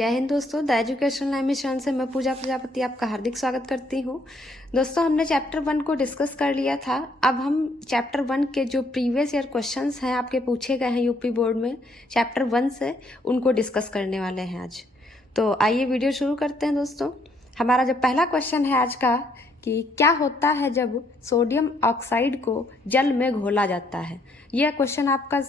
जय हिंद दोस्तों, the education line mission से मैं पूजा प्रजापति आपका हार्दिक स्वागत करती हूँ। दोस्तों, हमने चैप्टर 1 को डिस्कस कर लिया था। अब हम चैप्टर 1 के जो प्रीवियस ईयर क्वेश्चंस हैं आपके पूछे गए हैं यूपी बोर्ड में चैप्टर 1 से, उनको डिस्कस करने वाले हैं आज। तो आइए वीडियो शुरू करते हैं। दोस्तों, हमारा जो पहला क्वेश्चन है आज का कि क्या होता है जब सोडियम ऑक्साइड को जल में घोला जाता है। यह क्वेश्चन आपका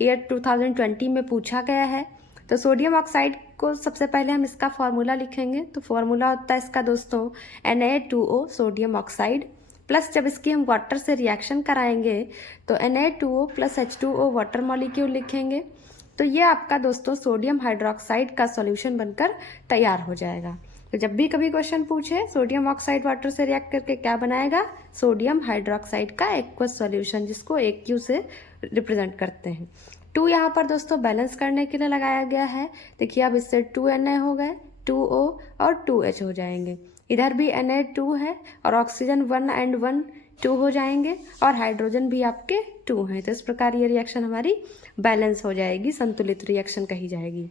ईयर 2020 में पूछा गया है। तो सोडियम ऑक्साइड को सबसे पहले हम इसका फॉर्मूला लिखेंगे। तो फॉर्मूला होता है इसका दोस्तों Na2O सोडियम ऑक्साइड प्लस, जब इसकी हम वाटर से रिएक्शन कराएंगे तो Na2O plus H2O water molecule लिखेंगे। तो ये आपका दोस्तों सोडियम हाइड्रोक्साइड का सॉल्यूशन बनकर तैयार हो जाएगा। तो जब भी कभी क्वेश्चन पूछे सोडियम ऑक्साइड वाटर से रिएक्ट करके क्या बनाएगा, सोडियम हाइड्रोक्साइड का एक्वस सॉल्यूशन, जिसको AQ से रिप्रेजेंट करते हैं। 2 यहाँ पर दोस्तों बैलेंस करने के लिए लगाया गया है। देखिए अब इससे 2Na हो गए, 2O और 2H हो जाएंगे। इधर भी Na2 है और ऑक्सीजन 1 and 1 2 हो जाएंगे और हाइड्रोजन भी आपके 2 हैं। तो इस प्रकार ये रिएक्शन हमारी बैलेंस हो जाएगी, संतुलित रिएक्शन कही जाएगी।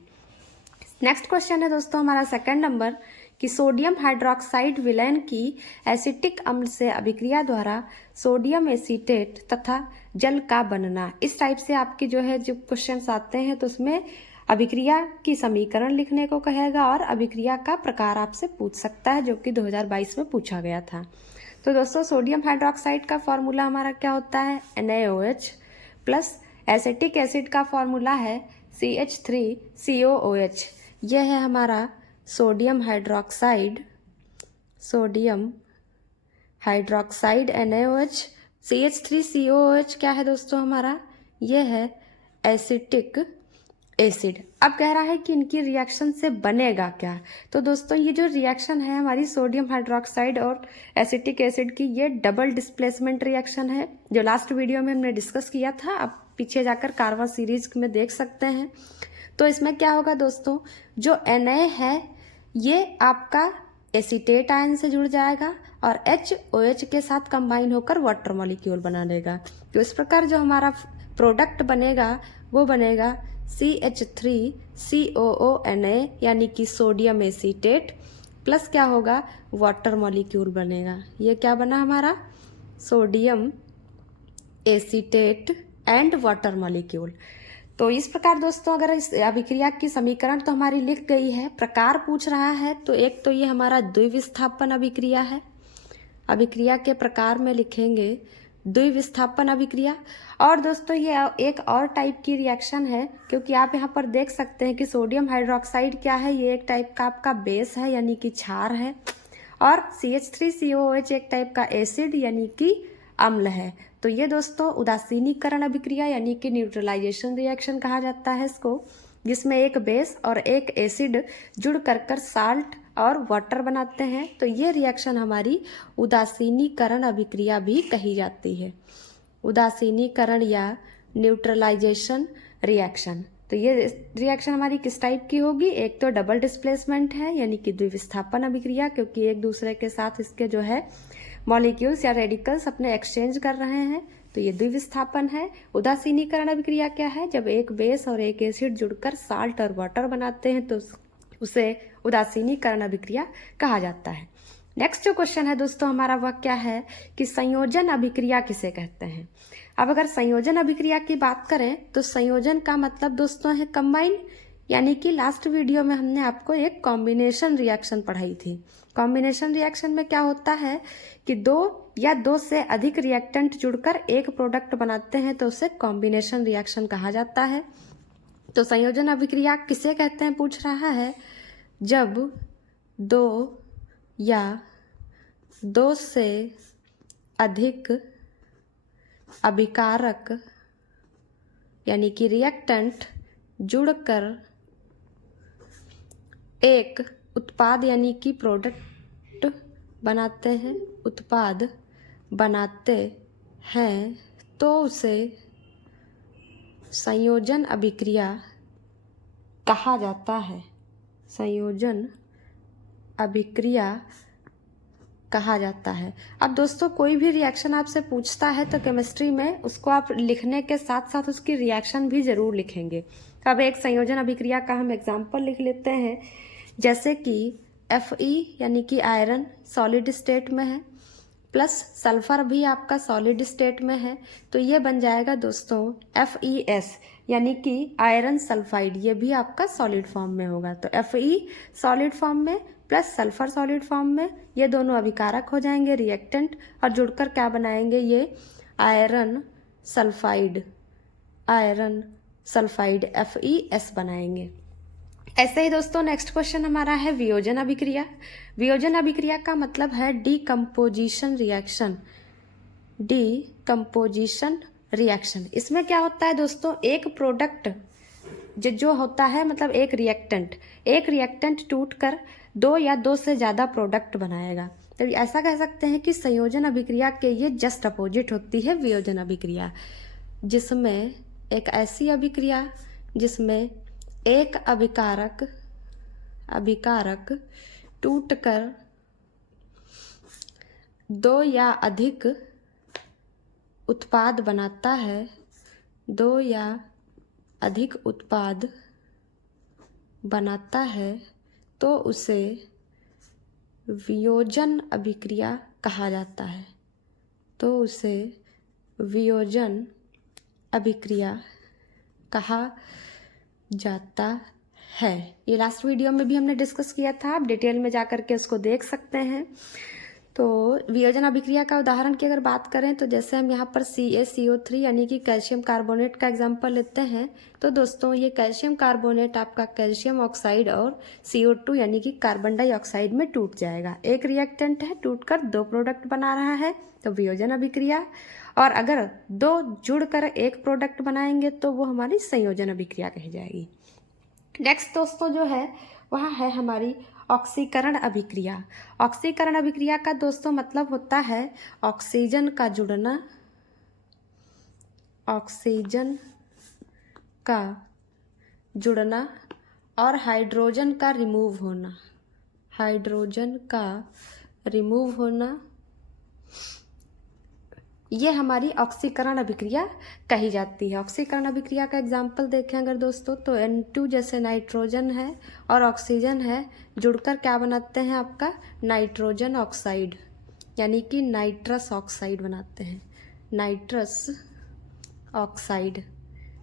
नेक्स्ट क्वेश्चन है दोस्तों हमारा सेकंड नंबर कि सोडियम हाइड्रोक्साइड विलयन की एसिटिक अम्ल से अभिक्रिया द्वारा सोडियम एसीटेट तथा जल का बनना। इस टाइप से आपकी जो है जो क्वेश्चंस आते हैं तो उसमें अभिक्रिया की समीकरण लिखने को कहेगा और अभिक्रिया का प्रकार आपसे पूछ सकता है, जो कि 2022 में पूछा गया था। तो दोस्तों सोडियम हाइड्रोक्साइड का फॉर्मूला हमारा क्या होता है, NaOH प्लस एसिटिक एसिड का फॉर्मूला है CH3COOH। यह है हमारा सोडियम हाइड्रोक्साइड NaOH। CH3COOH क्या है दोस्तों हमारा, यह है एसिटिक एसिड। अब कह रहा है कि इनकी रिएक्शन से बनेगा क्या। तो दोस्तों ये जो रिएक्शन है हमारी सोडियम हाइड्रोक्साइड और एसिटिक एसिड की, ये डबल डिस्प्लेसमेंट रिएक्शन है, जो लास्ट वीडियो में हमने डिस्कस किया था। आप पीछे जाकर कारवा सीरीज में देख सकते हैं। तो इसमें क्या होगा दोस्तों, जो Na है ये आपका एसीटेट आयन से जुड़ जाएगा और HOH के साथ कंबाइन होकर वाटर मॉलिक्यूल बना देगा। तो इस प्रकार जो हमारा प्रोडक्ट बनेगा वो बनेगा CH3COONA, यानी कि सोडियम एसीटेट प्लस क्या होगा, वाटर मॉलिक्यूल बनेगा। ये क्या बना हमारा, sodium acetate and water molecule. तो इस प्रकार दोस्तों अगर इस अभिक्रिया की समीकरण तो हमारी लिख गई है, प्रकार पूछ रहा है तो एक तो ये हमारा द्विविस्थापन अभिक्रिया है। अभिक्रिया के प्रकार में लिखेंगे द्विविस्थापन अभिक्रिया। और दोस्तों ये एक और टाइप की रिएक्शन है, क्योंकि आप यहाँ पर देख सकते हैं कि सोडियम हाइड्रोक्साइड क्या है, ये एक टाइप का आपका बेस है यानी कि क्षार है, और CH3COOH एक टाइप का एसिड यानी कि अम्ल है। तो ये दोस्तों उदासीनीकरण अभिक्रिया यानी कि न्यूट्रलाइजेशन रिएक्शन कहा जाता है इसको, जिसमें एक बेस और एक एसिड जुड़ कर साल्ट और वाटर बनाते हैं। तो ये रिएक्शन हमारी उदासीनीकरण अभिक्रिया भी कही जाती है, उदासीनीकरण या न्यूट्रलाइजेशन रिएक्शन। तो ये रिएक्शन हमारी किस टाइप की होगी, एक तो डबल डिस्प्लेसमेंट है यानी कि द्विविस्थापन अभिक्रिया, क्योंकि एक दूसरे के साथ इसके जो है मॉलिक्यूल्स या रेडिकल्स अपने एक्सचेंज कर रहे हैं, तो ये द्विविस्थापन है। उदासीनीकरण अभिक्रिया क्या है, जब एक बेस और एक एसिड जुड़कर साल्ट और वाटर बनाते हैं तो उसे उदासीनीकरण अभिक्रिया कहा जाता है। नेक्स्ट जो क्वेश्चन है दोस्तों हमारा वह क्या है कि संयोजन अभिक्रिया किसे कहते हैं। अब अगर संयोजन अभिक्रिया की बात करें तो संयोजन का मतलब दोस्तों है कंबाइन, यानी कि लास्ट वीडियो में हमने आपको एक कॉम्बिनेशन रिएक्शन पढ़ाई थी। कॉम्बिनेशन रिएक्शन में क्या होता है कि 2 या 2 से अधिक रिएक्टेंट जुड़कर एक प्रोडक्ट बनाते हैं तो उसे कॉम्बिनेशन रिएक्शन कहा जाता है। तो संयोजन अभिक्रिया किसे कहते हैं पूछ रहा है, जब 2 या 2 से अधिक अभिकारक यानी कि रिएक्टेंट जुड़कर एक उत्पाद यानी कि प्रोडक्ट बनाते हैं, उत्पाद बनाते हैं तो उसे संयोजन अभिक्रिया कहा जाता है, संयोजन अभिक्रिया कहा जाता है। अब दोस्तों कोई भी रिएक्शन आपसे पूछता है तो केमिस्ट्री में उसको आप लिखने के साथ साथ उसकी रिएक्शन भी जरूर लिखेंगे, अब एक संयोजन अभिक्रिया का हम एग्जाम्पल लिख लेते हैं, जैसे कि Fe यानी कि आयरन सॉलिड स्टेट में है प्लस सल्फर भी आपका सॉलिड स्टेट में है, तो ये बन जाएगा दोस्तों FeS यानी कि आयरन सल्फाइड, ये भी आपका सॉलिड फॉर्म में होगा। तो Fe सॉलिड फॉर्म में प्लस सल्फर सॉलिड फॉर्म में, ये दोनों अभिकारक हो जाएंगे रिएक्टेंट, और जुड़कर क्या बनाएंगे, ये आयरन सल्फाइड FeS बनाएंगे। ऐसे ही दोस्तों नेक्स्ट क्वेश्चन हमारा है वियोजन अभिक्रिया। वियोजन अभिक्रिया का मतलब है डीकम्पोजिशन रिएक्शन। इसमें क्या होता है दोस्तों, एक प्रोडक्ट जो होता है, मतलब एक रिएक्टेंट टूटकर दो या दो से ज़्यादा प्रोडक्ट बनाएगा। तो ऐसा कह सकते हैं कि संयोजन अभिक्रिया के ये जस्ट अपोजिट होती है वियोजन अभिक्रिया, जिसमें एक ऐसी अभिक्रिया जिसमें एक अभिकारक टूटकर दो या अधिक उत्पाद बनाता है, तो उसे वियोजन अभिक्रिया कहा जाता है। ये लास्ट वीडियो में भी हमने डिस्कस किया था, आप डिटेल में जा कर के उसको देख सकते हैं। तो वियोजन अभिक्रिया का उदाहरण की अगर बात करें तो जैसे हम यहाँ पर CaCO3 यानी कि कैल्शियम कार्बोनेट का एग्जाम्पल लेते हैं, तो दोस्तों ये कैल्शियम कार्बोनेट आपका कैल्शियम ऑक्साइड और CO2 यानी कि कार्बन डाइऑक्साइड में टूट जाएगा। एक रिएक्टेंट है, टूटकर दो प्रोडक्ट बना रहा है, तो वियोजन अभिक्रिया। और अगर दो जुड़कर एक प्रोडक्ट बनाएंगे तो वो हमारी संयोजन अभिक्रिया कही जाएगी। नेक्स्ट दोस्तों जो है वह है हमारी ऑक्सीकरण अभिक्रिया। ऑक्सीकरण अभिक्रिया का दोस्तों मतलब होता है ऑक्सीजन का जुड़ना और हाइड्रोजन का रिमूव होना, ये हमारी ऑक्सीकरण अभिक्रिया कही जाती है। ऑक्सीकरण अभिक्रिया का एग्जाम्पल देखें अगर दोस्तों, तो N2 जैसे नाइट्रोजन है और ऑक्सीजन है, जुड़कर क्या बनाते हैं आपका नाइट्रोजन ऑक्साइड यानी कि नाइट्रस ऑक्साइड बनाते हैं, नाइट्रस ऑक्साइड।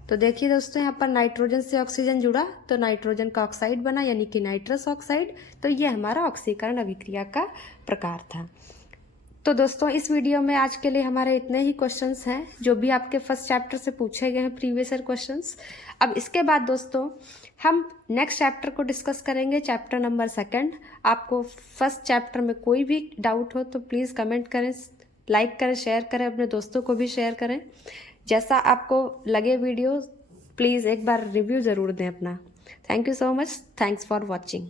तो देखिए दोस्तों यहाँ पर नाइट्रोजन से ऑक्सीजन जुड़ा तो नाइट्रोजन का ऑक्साइड बना यानी कि नाइट्रस ऑक्साइड। तो ये हमारा ऑक्सीकरण अभिक्रिया का प्रकार था। तो दोस्तों इस वीडियो में आज के लिए हमारे इतने ही क्वेश्चंस हैं जो भी आपके फर्स्ट चैप्टर से पूछे गए हैं, प्रीवियस ईयर क्वेश्चंस। अब इसके बाद दोस्तों हम नेक्स्ट चैप्टर को डिस्कस करेंगे, चैप्टर नंबर 2। आपको फर्स्ट चैप्टर में कोई भी डाउट हो तो प्लीज़ कमेंट करें, लाइक करें, शेयर करें, अपने दोस्तों को भी शेयर करें। जैसा आपको लगे वीडियो प्लीज़ एक बार रिव्यू ज़रूर दें अपना। Thank you so much, thanks for watching.